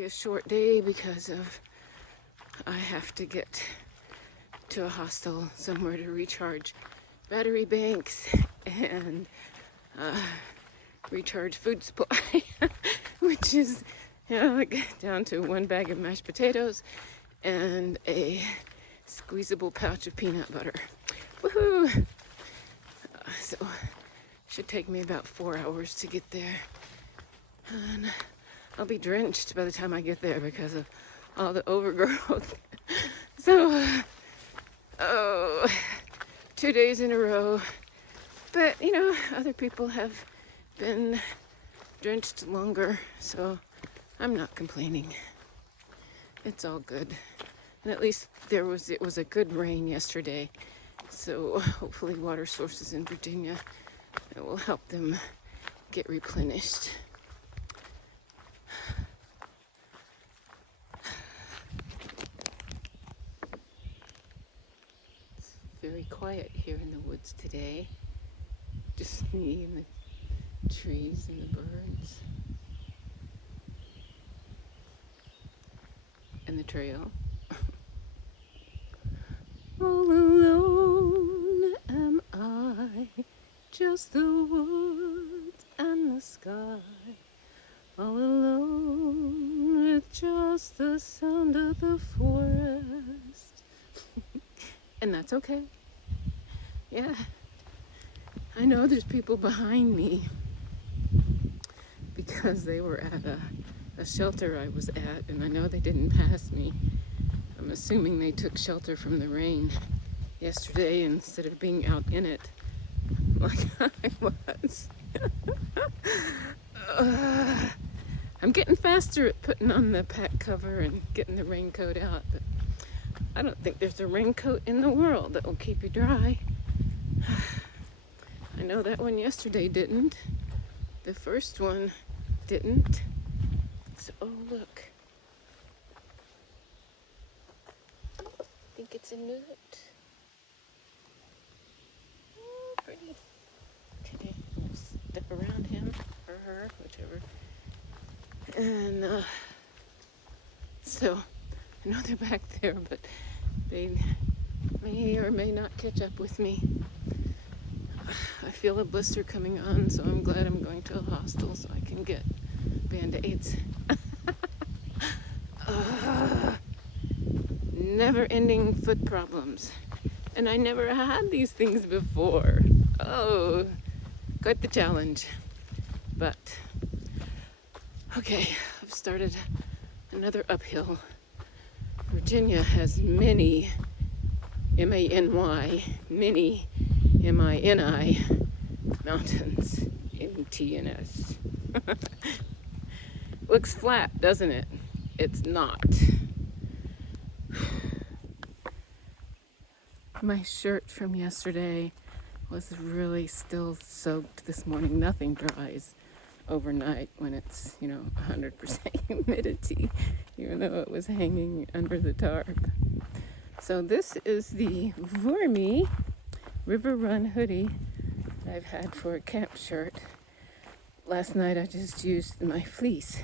be a short day because I have to get to a hostel somewhere to recharge battery banks and recharge food supply, which is, like down to one bag of mashed potatoes and a squeezable pouch of peanut butter. Woohoo! So should take me about 4 hours to get there, and I'll be drenched by the time I get there because of all the overgrowth. So, 2 days in a row. But, other people have been drenched longer, so I'm not complaining. It's all good. And at least it was a good rain yesterday. So hopefully water sources in Virginia, it will help them get replenished. It's very quiet here in the woods today. Just me and the trees and the birds. And the trail. All alone am I, just the woods and the sky. All alone with just the sound of the forest. And that's okay. Yeah. I know there's people behind me because they were at a shelter I was at, and I know they didn't pass me. I'm assuming they took shelter from the rain yesterday instead of being out in it like I was. I'm getting faster at putting on the pack cover and getting the raincoat out, but I don't think there's a raincoat in the world that will keep you dry. I know that one yesterday didn't. The first one didn't. So, oh look. I think it's a newt. Oh, pretty. Okay, we'll step around him or her, whichever. And so I know they're back there, but they may or may not catch up with me. I feel a blister coming on, so I'm glad I'm going to a hostel so I can get Band-Aids. Never-ending foot problems. And I never had these things before. Oh, quite the challenge. But, okay, I've started another uphill. Virginia has many, M-A-N-Y, many M-I-N-I mountains, M-T-N-S. Looks flat, doesn't it? It's not. My shirt from yesterday was really still soaked this morning. Nothing dries overnight when it's, 100% humidity, even though it was hanging under the tarp. So this is the Vormy River Run hoodie I've had for a camp shirt. Last night I just used my fleece,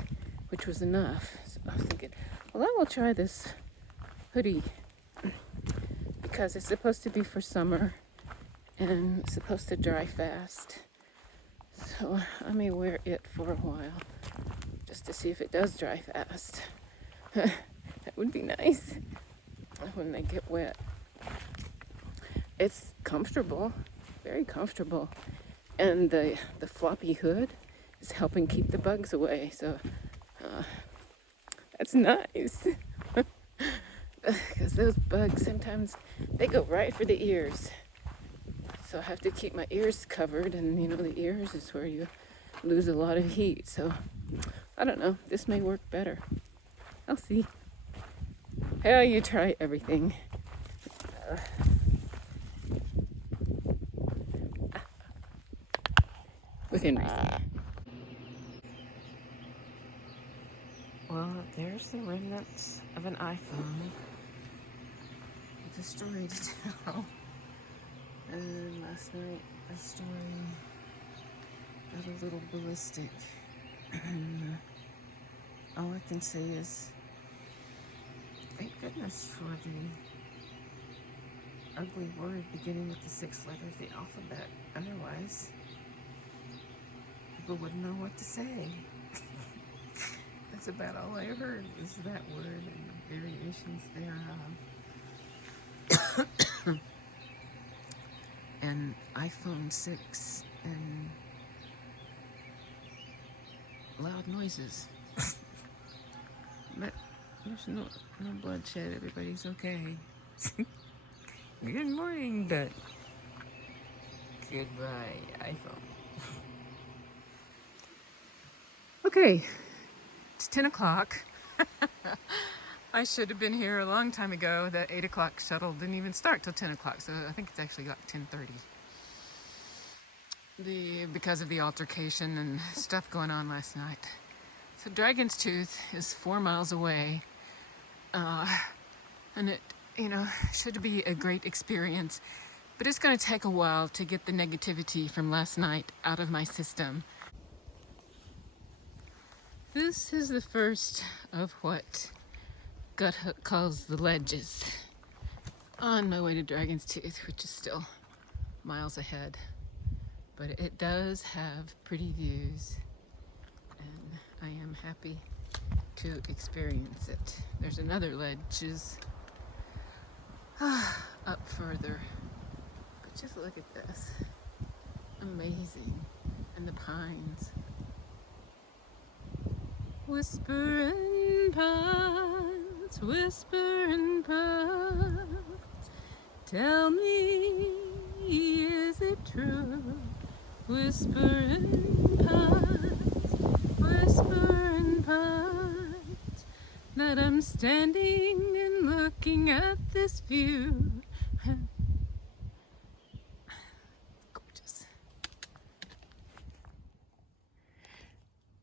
which was enough. So I was thinking, well, I will try this hoodie because it's supposed to be for summer and it's supposed to dry fast. So I may wear it for a while just to see if it does dry fast. That would be nice when they get wet. It's comfortable, very comfortable. And the floppy hood is helping keep the bugs away. So that's nice. Because those bugs, sometimes they go right for the ears. So I have to keep my ears covered. And, the ears is where you lose a lot of heat. So I don't know. This may work better. I'll see. How you try everything. Within reason. Well, there's the remnants of an iPhone with a story to tell. And last night, a story got a little ballistic. And all I can say is thank goodness for the ugly word beginning with the 6 letters of the alphabet. Otherwise, people wouldn't know what to say. That's about all I heard was that word and variations thereof. And iPhone 6 and loud noises. But there's no bloodshed. Everybody's okay. Good morning, but goodbye, iPhone. Okay, it's 10 o'clock. I should have been here a long time ago. The 8 o'clock shuttle didn't even start till 10 o'clock, so I think it's actually like 10:30. Because of the altercation and stuff going on last night. So Dragon's Tooth is 4 miles away, and it, should be a great experience, but it's going to take a while to get the negativity from last night out of my system. This is the first of what Guthook calls the ledges on my way to Dragon's Tooth, which is still miles ahead. But it does have pretty views, and I am happy to experience it. There's another ledges up further, but just look at this. Amazing. And the pines. Whispering pines, whispering pines, tell me, is it true? Whispering pines, that I'm standing and looking at this view. Gorgeous.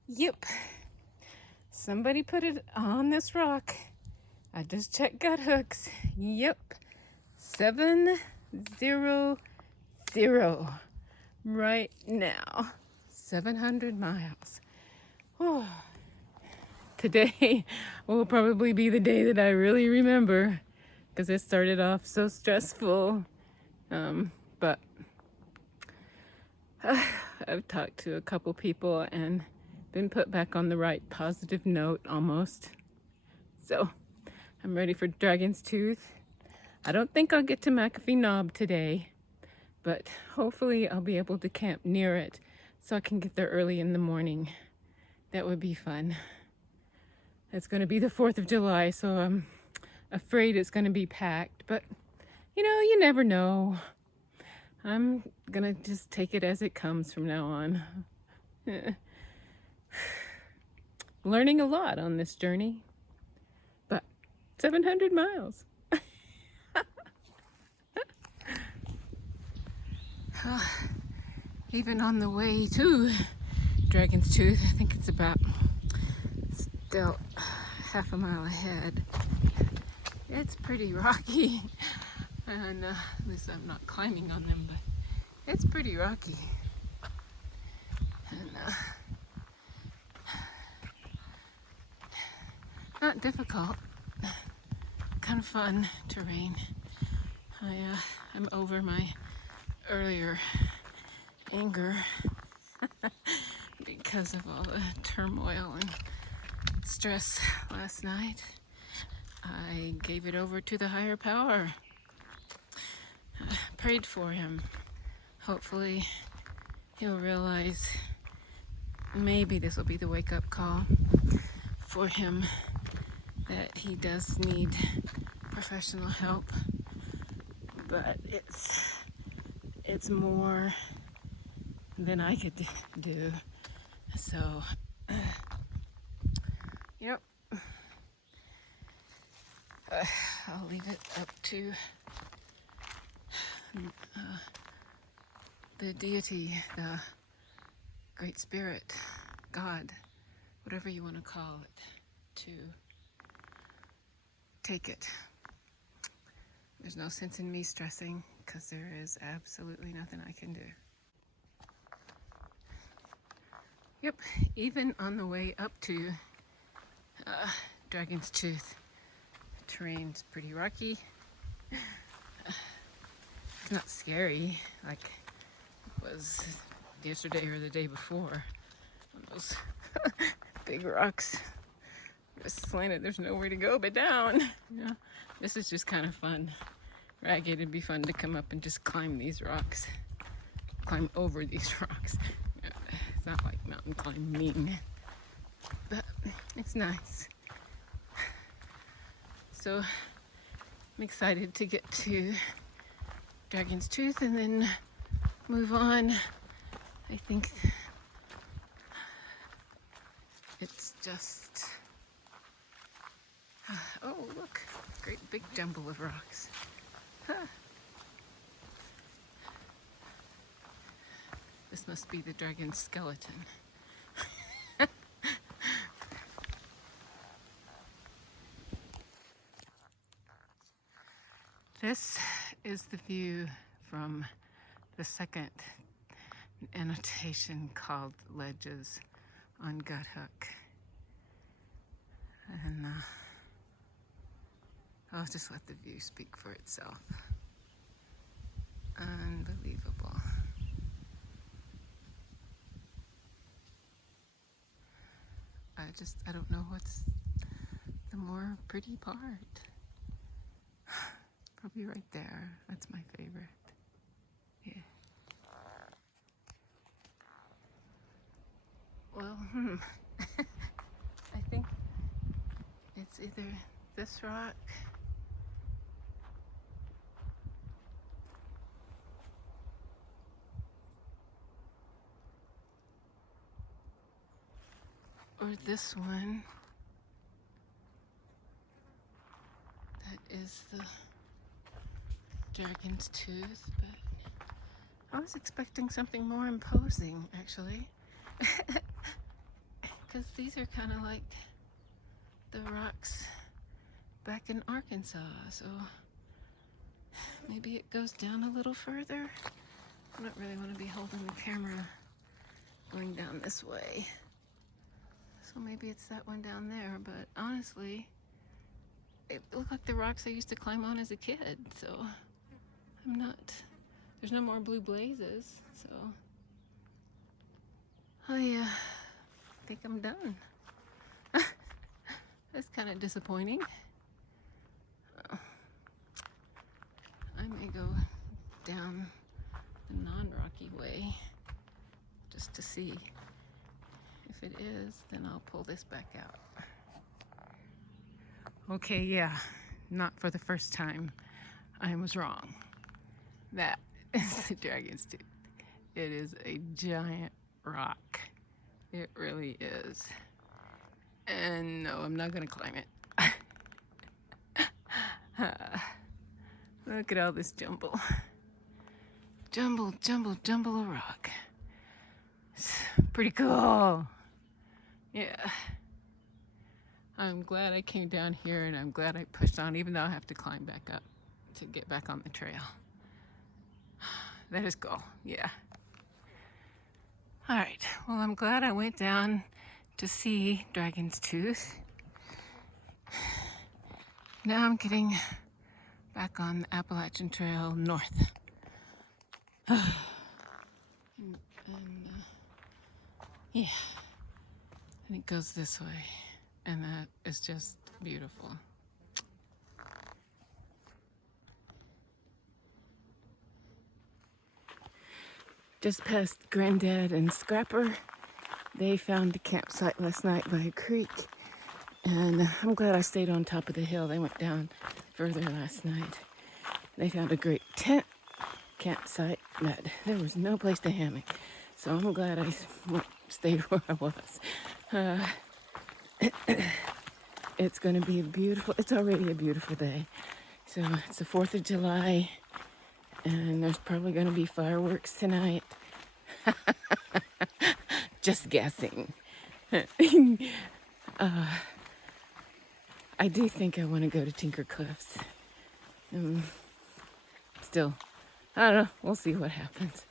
Yep. Somebody put it on this rock. I just checked Guthooks. Yep. 700 right now. 700 miles. Oh. Today will probably be the day that I really remember, because it started off so stressful. But I've talked to a couple people and been put back on the right positive note almost. So I'm ready for Dragon's Tooth. I don't think I'll get to McAfee Knob today, but hopefully I'll be able to camp near it so I can get there early in the morning. That would be fun. It's going to be the 4th of July, so I'm afraid it's going to be packed, but you never know. I'm going to just take it as it comes from now on. Learning a lot on this journey, but 700 miles. Even on the way to Dragon's Tooth, I think it's about still half a mile ahead. It's pretty rocky, and at least I'm not climbing on them, but it's pretty rocky. And not difficult, kind of fun terrain. I'm over my earlier anger because of all the turmoil and stress last night. I gave it over to the higher power. Prayed for him. Hopefully he'll realize maybe this will be the wake-up call for him, that he does need professional help, but it's more than I could do. So I'll leave it up to the deity, the Great Spirit, God, whatever you want to call it, to take it. There's no sense in me stressing, because there is absolutely nothing I can do. Yep, even on the way up to Dragon's Tooth. Terrain's pretty rocky. It's not scary like it was yesterday or the day before. Those big rocks just slanted. There's nowhere to go but down. You know, this is just kind of fun. Ragged, it'd be fun to come up and just climb these rocks, climb over these rocks. It's not like mountain climbing, but it's nice. So I'm excited to get to Dragon's Tooth and then move on. I think it's just, oh look, great big jumble of rocks. Huh. This must be the dragon's skeleton. This is the view from the second annotation called Ledges on Gut Hook. And I'll just let the view speak for itself. Unbelievable. I don't know what's the more pretty part. Probably right there. That's my favorite. Yeah. Well, I think it's either this rock or this one that is the Dragon's Tooth, but I was expecting something more imposing, actually. Because these are kind of like the rocks back in Arkansas, so maybe it goes down a little further. I don't really want to be holding the camera going down this way. So maybe it's that one down there, but honestly, it looked like the rocks I used to climb on as a kid, so I'm not, there's no more blue blazes, so I think I'm done. That's kind of disappointing. I may go down the non-rocky way just to see. If it is, then I'll pull this back out. Okay, yeah, not for the first time. I was wrong. That is the Dragon's Tooth. It is a giant rock. It really is. And no, I'm not gonna climb it. Look at all this jumble. Jumble, jumble, jumble of rock. It's pretty cool. Yeah. I'm glad I came down here and I'm glad I pushed on, even though I have to climb back up to get back on the trail. That is cool, yeah. All right, well, I'm glad I went down to see Dragon's Tooth. Now I'm getting back on the Appalachian Trail north. Yeah, and it goes this way, and that is just beautiful. Just past Granddad and Scrapper, they found a campsite last night by a creek, and I'm glad I stayed on top of the hill. They went down further last night. They found a great tent campsite, but there was no place to hammock, so I'm glad I stayed where I was. It's going to be a beautiful, it's already a beautiful day. So it's the 4th of July, and there's probably going to be fireworks tonight. Just guessing. I do think I want to go to Tinker Cliffs. Still, I don't know. We'll see what happens.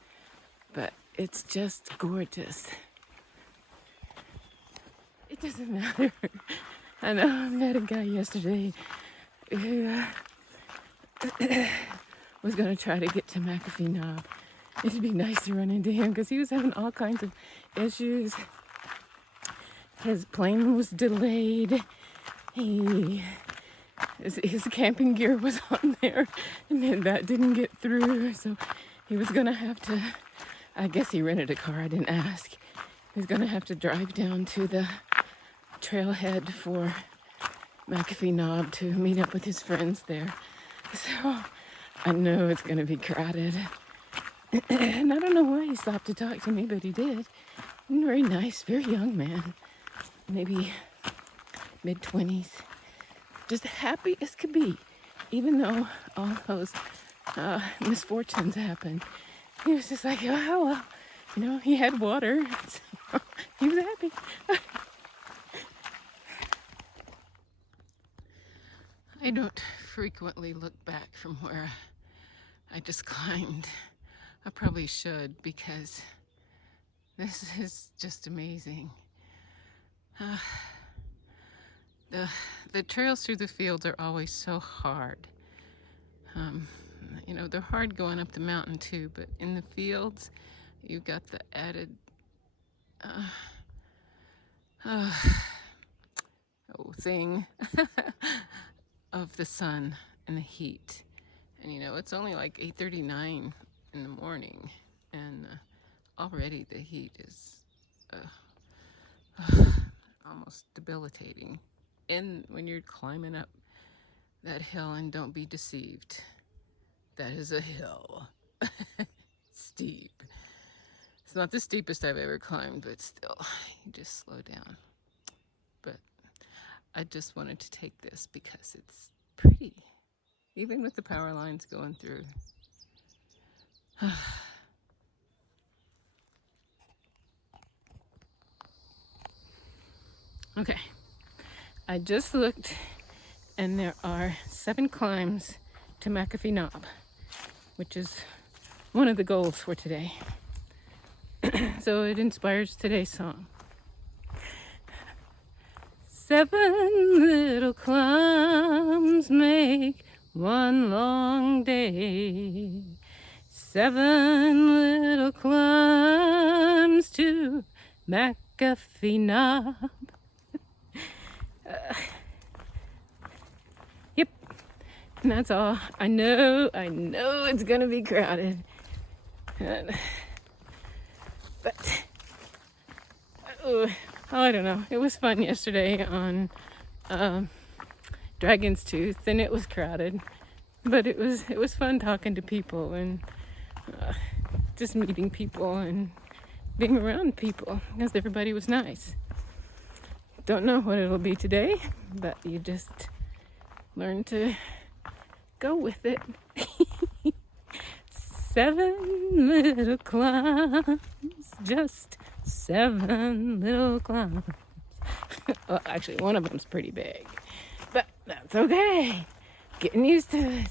But it's just gorgeous. It doesn't matter. I know I met a guy yesterday who was going to try to get to McAfee Knob. It'd be nice to run into him because he was having all kinds of issues. His plane was delayed. His camping gear was on there, and then that didn't get through. So he was going to have to, I guess he rented a car, I didn't ask. He was going to have to drive down to the trailhead for McAfee Knob to meet up with his friends there. So I know it's going to be crowded. And I don't know why he stopped to talk to me, but he did. Very nice, very young man. Maybe mid-20s. Just happy as could be. Even though all those misfortunes happened. He was just like, oh, well, you know, he had water. So he was happy. I don't frequently look back from where I just climbed. I probably should, because this is just amazing. The trails through the fields are always so hard. You know, they're hard going up the mountain too, but in the fields, you've got the added thing of the sun and the heat. And you know, it's only like 8:39 in the morning, and already the heat is almost debilitating. And when you're climbing up that hill, and don't be deceived, that is a hill. Steep. It's not the steepest I've ever climbed, but still, you just slow down. But I just wanted to take this because it's pretty, even with the power lines going through. Okay, I just looked, and there are 7 climbs to McAfee Knob, which is one of the goals for today. So it inspires today's song. 7 little climbs make one long day. 7 little climbs to McAfee Knob. Yep, and that's all. I know it's gonna be crowded. But I don't know. It was fun yesterday on Dragon's Tooth, and it was crowded, but it was fun talking to people and just meeting people and being around people because everybody was nice. Don't know what it'll be today, but you just learn to go with it. 7 little climbs, just 7 little climbs. Well, actually, one of them's pretty big, but that's okay. Getting used to it.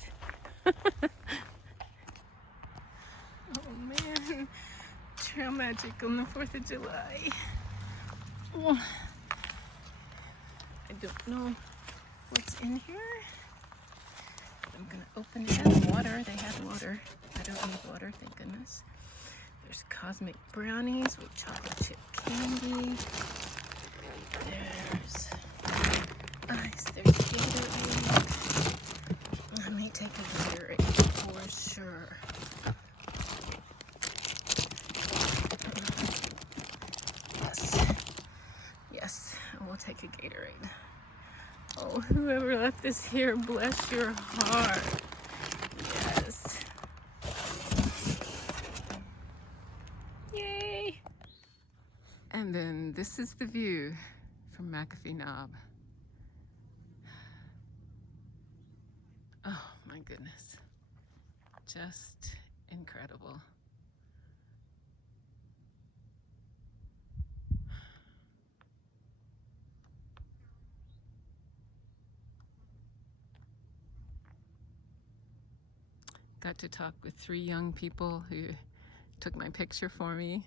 Oh man, trail magic on the 4th of July. Oh, I don't know what's in here. I'm gonna open it up. Water, they have water. I don't need water, thank goodness. There's cosmic brownies with chocolate chip candy. There's ice, there's Gatorade. Let me take a Gatorade for sure. Yes, I will take a Gatorade. Oh, whoever left this here, bless your heart. Yes. Yay! And then this is the view from McAfee Knob. Oh my goodness. Just incredible. Got to talk with 3 young people who took my picture for me.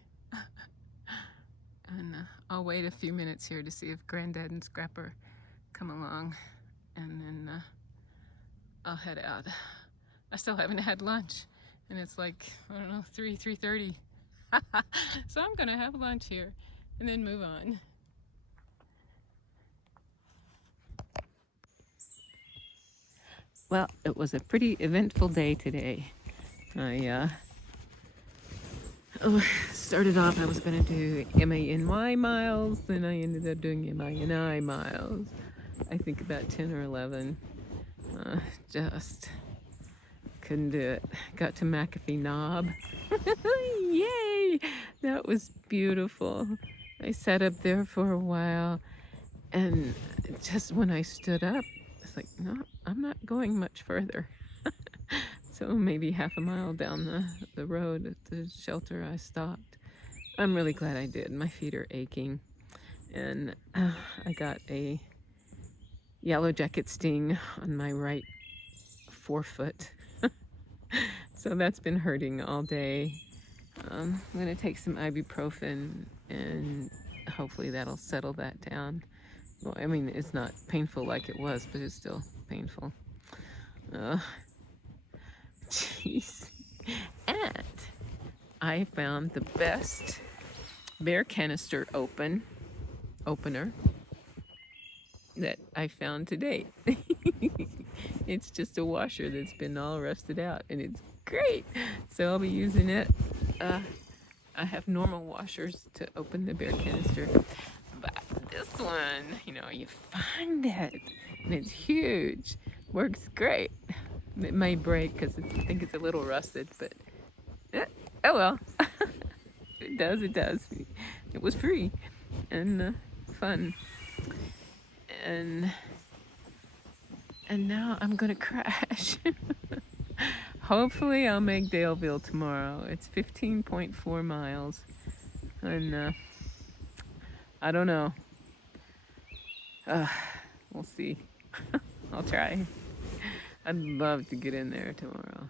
And I'll wait a few minutes here to see if Granddad and Scrapper come along, and then I'll head out. I still haven't had lunch, and it's like, I don't know, 3:30. So I'm gonna have lunch here and then move on. Well, it was a pretty eventful day today. I started off, I was gonna do MANY miles, then I ended up doing MINI miles. I think about 10 or 11. Just couldn't do it. Got to McAfee Knob. Yay! That was beautiful. I sat up there for a while, and just when I stood up, it's like, no, I'm not going much further. So maybe half a mile down the road at the shelter, I stopped. I'm really glad I did. My feet are aching, and I got a yellow jacket sting on my right forefoot. So that's been hurting all day. I'm gonna take some ibuprofen, and hopefully that'll settle that down. Well, I mean, it's not painful like it was, but it's still painful. Jeez. And I found the best bear canister opener that I found to date. It's just a washer that's been all rusted out, and it's great. So I'll be using it. I have normal washers to open the bear canister, but this one, you find it, and it's huge. Works great. It may break because I think it's a little rusted, but oh well. It does. It was free and fun. And now I'm gonna crash. Hopefully I'll make Daleville tomorrow. It's 15.4 miles, and I don't know. We'll see. I'll try. I'd love to get in there tomorrow.